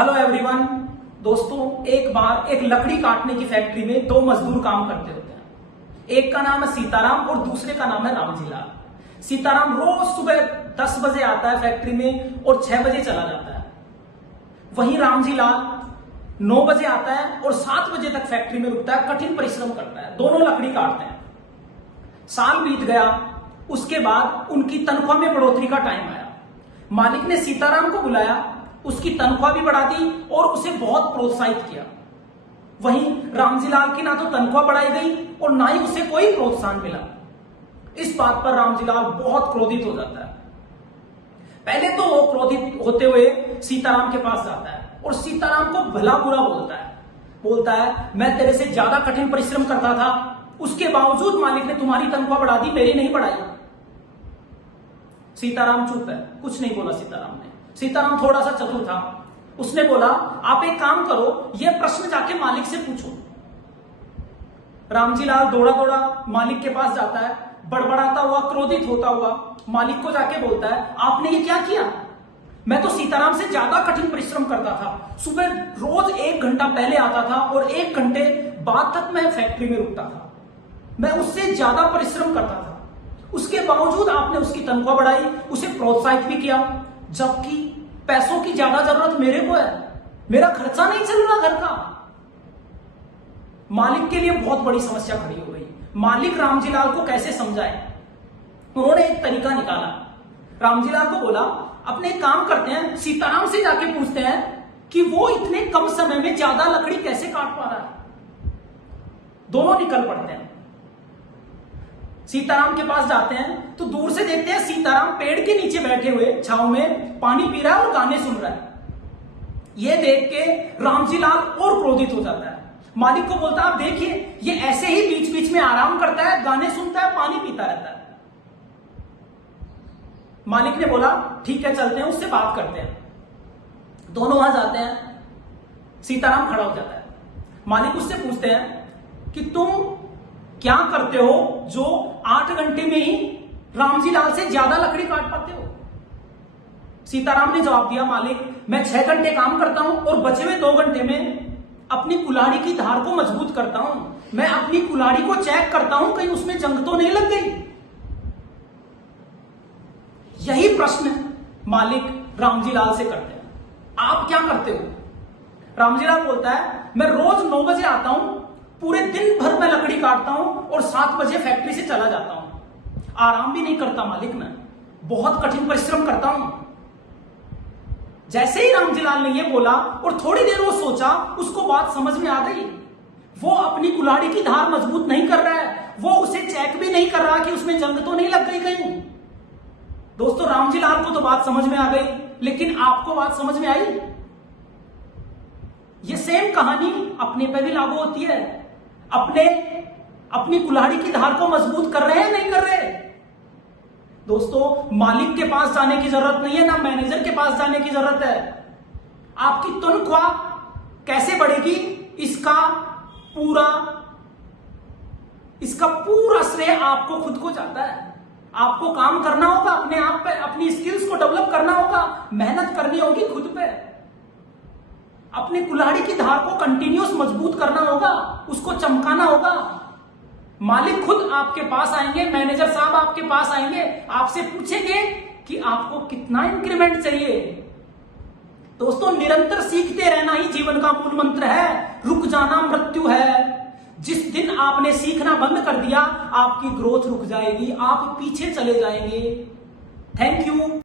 Hello everyone. दोस्तों, एक बार एक लकड़ी काटने की फैक्ट्री में दो मजदूर काम करते होते हैं। एक का नाम है सीताराम और दूसरे का नाम है रामजीलाल। सीताराम रोज सुबह 10 बजे आता है फैक्ट्री में और 6 बजे चला जाता है। वहीं रामजीलाल 9 बजे आता है और 7 बजे तक फैक्ट्री में रुकता है, कठिन परिश्रम करता है, दोनों लकड़ी काटते हैं। साल बीत गया, उसके बाद उनकी तनख्वाह में बढ़ोतरी का टाइम आया। मालिक ने सीताराम को बुलाया, उसकी तनख्वाह भी बढ़ा दी और उसे बहुत प्रोत्साहित किया। वहीं रामजीलाल की ना तो तनख्वाह बढ़ाई गई और ना ही उसे कोई प्रोत्साहन मिला। इस बात पर रामजीलाल बहुत क्रोधित हो जाता है। पहले तो वो क्रोधित होते हुए सीताराम के पास जाता है और सीताराम को भला बुरा बोलता है मैं तेरे से ज्यादा कठिन परिश्रम करता था, उसके बावजूद मालिक ने तुम्हारी तनख्वाह बढ़ा दी, मेरी नहीं बढ़ाई। सीताराम चुप है, कुछ नहीं बोला सीताराम ने। सीताराम थोड़ा सा चतुर था, उसने बोला आप एक काम करो, यह प्रश्न जाके मालिक से पूछो। रामजीलाल दौड़ा दौड़ा मालिक के पास जाता है, बड़बड़ाता हुआ, क्रोधित होता हुआ मालिक को जाके बोलता है आपने ये क्या किया? मैं तो सीताराम से ज्यादा कठिन परिश्रम करता था, सुबह रोज 1 घंटा पहले आता था और 1 घंटे बाद तक मैं फैक्ट्री में रुकता था। मैं उससे ज्यादा परिश्रम करता था, उसके बावजूद आपने उसकी तनख्वाह बढ़ाई, उसे प्रोत्साहित भी किया, जबकि पैसों की ज्यादा जरूरत मेरे को है, मेरा खर्चा नहीं चल रहा घर का। मालिक के लिए बहुत बड़ी समस्या खड़ी हो गई। मालिक रामजीलाल को कैसे समझाए? उन्होंने एक तरीका निकाला। रामजीलाल को बोला अपने एक काम करते हैं, सीताराम से जाके पूछते हैं कि वो इतने कम समय में ज्यादा लकड़ी कैसे काट पा रहा है। दोनों निकल पड़ते हैं, सीताराम के पास जाते हैं तो दूर से देखते हैं सीताराम पेड़ के नीचे बैठे हुए छांव में पानी पी रहा है और गाने सुन रहा है। यह देख के रामजीलाल और क्रोधित हो जाता है। मालिक को बोलता है आप देखिए, ये ऐसे ही बीच बीच में आराम करता है, गाने सुनता है, पानी पीता रहता है। मालिक ने बोला ठीक है चलते हैं, उससे बात करते हैं। दोनों वहां जाते हैं, सीताराम खड़ा हो जाता है। मालिक उससे पूछते हैं कि तुम क्या करते हो जो 8 घंटे में ही रामजीलाल से ज्यादा लकड़ी काट पाते हो? सीताराम ने जवाब दिया मालिक मैं 6 घंटे काम करता हूं और बचे हुए 2 घंटे में अपनी कुल्हाड़ी की धार को मजबूत करता हूं। मैं अपनी कुल्हाड़ी को चेक करता हूं कहीं उसमें जंग तो नहीं लग गई। यही प्रश्न मालिक रामजीलाल से करते हैं, आप क्या करते हो? रामजीलाल बोलता है मैं रोज 9 बजे आता हूं, पूरे दिन भर मैं लकड़ी काटता हूं और 7 बजे फैक्ट्री से चला जाता हूं। आराम भी नहीं करता मालिक, मैं बहुत कठिन परिश्रम करता हूं। जैसे ही रामजीलाल ने यह बोला और थोड़ी देर वो सोचा, उसको बात समझ में आ गई। वो अपनी कुल्हाड़ी की धार मजबूत नहीं कर रहा है, वो उसे चेक भी नहीं कर रहा कि उसमें जंग तो नहीं लग गई कहीं। दोस्तों, रामजीलाल को तो बात समझ में आ गई, लेकिन आपको बात समझ में आई? ये सेम कहानी अपने पे भी लागू होती है। अपनी कुल्हाड़ी की धार को मजबूत कर रहे हैं, नहीं कर रहे? दोस्तों, मालिक के पास जाने की जरूरत नहीं है, ना मैनेजर के पास जाने की जरूरत है। आपकी तनख्वाह कैसे बढ़ेगी, इसका पूरा श्रेय आपको खुद को जाता है। आपको काम करना होगा, अपने आप पे अपनी स्किल्स को डेवलप करना होगा, मेहनत करनी होगी खुद पे, अपनी कुल्हाड़ी की धार को कंटिन्यूस मजबूत करना होगा, उसको चमकाना होगा। मालिक खुद आपके पास आएंगे, मैनेजर साहब आपके पास आएंगे, आपसे पूछेंगे कि आपको कितना इंक्रीमेंट चाहिए। दोस्तों, निरंतर सीखते रहना ही जीवन का मूल मंत्र है। रुक जाना मृत्यु है। जिस दिन आपने सीखना बंद कर दिया, आपकी ग्रोथ रुक जाएगी, आप पीछे चले जाएंगे। Thank you.